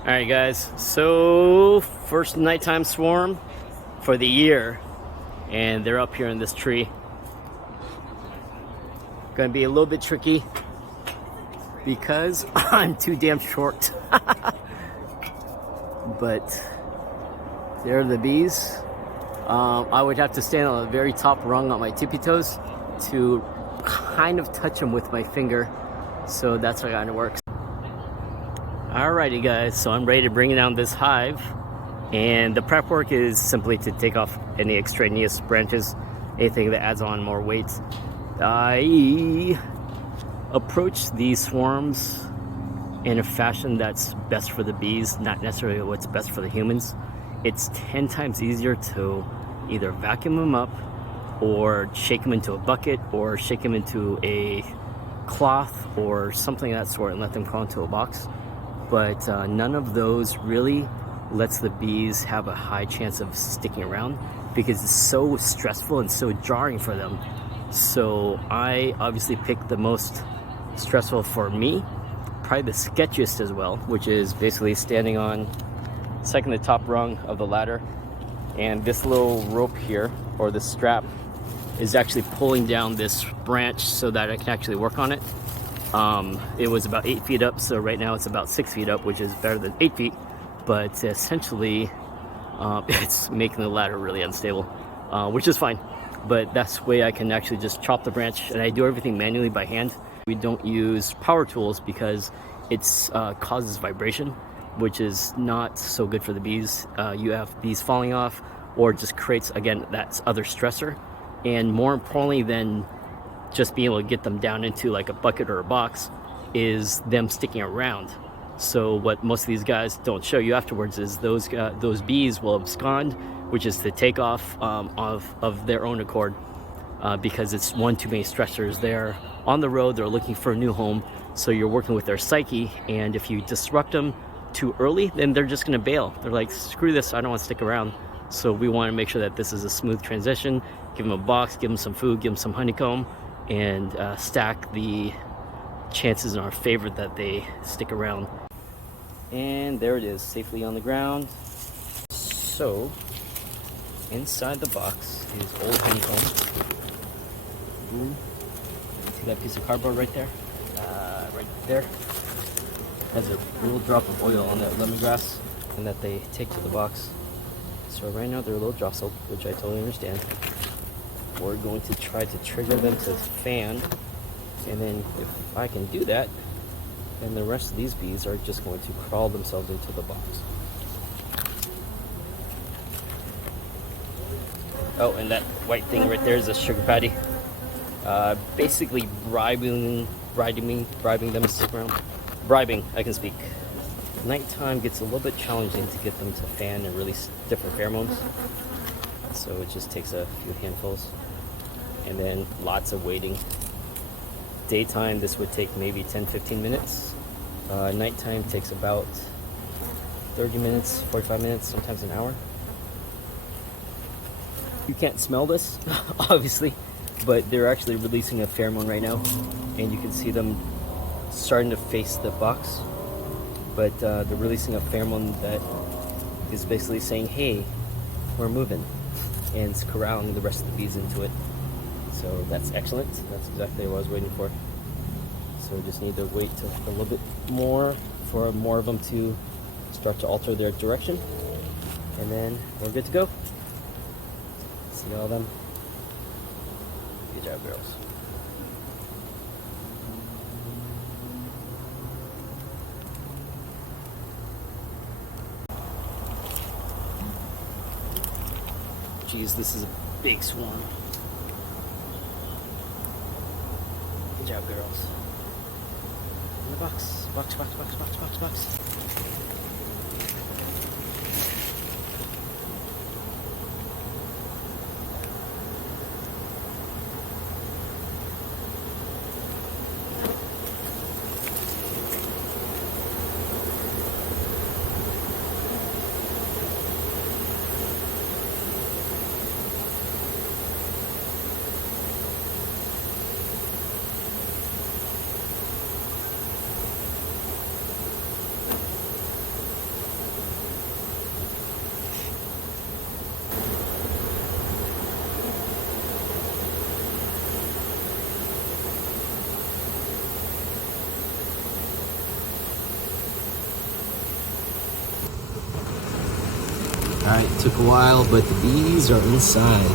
Alright guys, so first nighttime swarm for the year, and they're up here in this tree. Gonna be a little bit tricky because I'm too damn short. But there are the bees. I would have to stand on the very top rung on my tippy toes to kind of touch them with my finger, so that's how it kind of works. Alrighty guys, so I'm ready to bring down this hive, and the prep work is simply to take off any extraneous branches, anything that adds on more weight. I approach these swarms in a fashion that's best for the bees, not necessarily what's best for the humans. It's 10 times easier to either vacuum them up or shake them into a bucket or shake them into a cloth or something of that sort and let them crawl into a box. But none of those really lets the bees have a high chance of sticking around because it's so stressful and so jarring for them. So I obviously picked the most stressful for me, probably the sketchiest as well, which is basically standing on second to top rung of the ladder, and this little rope here, or the strap, is actually pulling down this branch so that I can actually work on it. It was about 8 feet up, so right now it's about 6 feet up, which is better than 8 feet, but essentially it's making the ladder really unstable, which is fine. But that's the way I can actually just chop the branch, and I do everything manually by hand. We don't use power tools because it causes vibration, which is not so good for the bees. You have bees falling off, or it just creates, again, that other stressor. And more importantly than just being able to get them down into like a bucket or a box is them sticking around. So what most of these guys don't show you afterwards is those bees will abscond, which is to take off of their own accord, because it's one too many stressors. They're on the road, they're looking for a new home, so you're working with their psyche, and if you disrupt them too early, then they're just going to bail. They're like, screw this, I don't want to stick around. So we want to make sure that this is a smooth transition. Give them a box, give them some food, give them some honeycomb, and stack the chances in our favor that they stick around. And there it is, safely on the ground. So inside the box is old honeycomb. Boom. See that piece of cardboard right there? Right there. Has a little drop of oil on that lemongrass, and that they take to the box. So right now they're a little jostled, which I totally understand. We're going to try to trigger them to fan, and then if I can do that, then the rest of these bees are just going to crawl themselves into the box. Oh, and that white thing right there is a sugar patty. Basically bribing them to stick around. Bribing, I can speak. Nighttime gets a little bit challenging to get them to fan and release different pheromones. So it just takes a few handfuls. And then lots of waiting. Daytime, this would take maybe 10-15 minutes. Nighttime takes about 30 minutes, 45 minutes, sometimes an hour. You can't smell this, obviously, but they're actually releasing a pheromone right now, and you can see them starting to face the box. But they're releasing a pheromone that is basically saying, hey, we're moving, and it's corralling the rest of the bees into it. So that's excellent. That's exactly what I was waiting for. So we just need to wait a little bit more for more of them to start to alter their direction, and then we're good to go. See all of them? Good job, girls. Geez, this is a big swarm. Good job, girls. In the box. Box, box, box, box, box, box. Alright, took a while, but the bees are inside.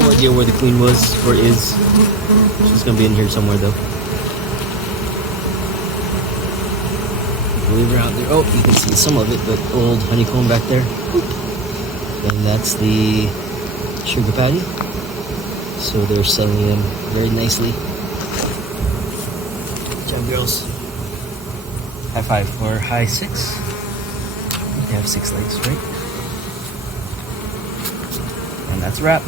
No idea where the queen was or is. She's gonna be in here somewhere though. Leave her out there. Oh, you can see some of it, but old honeycomb back there. And that's the sugar patty. So they're selling them very nicely. Good job, girls. High five for high 6. They have 6 legs, right? And that's a wrap.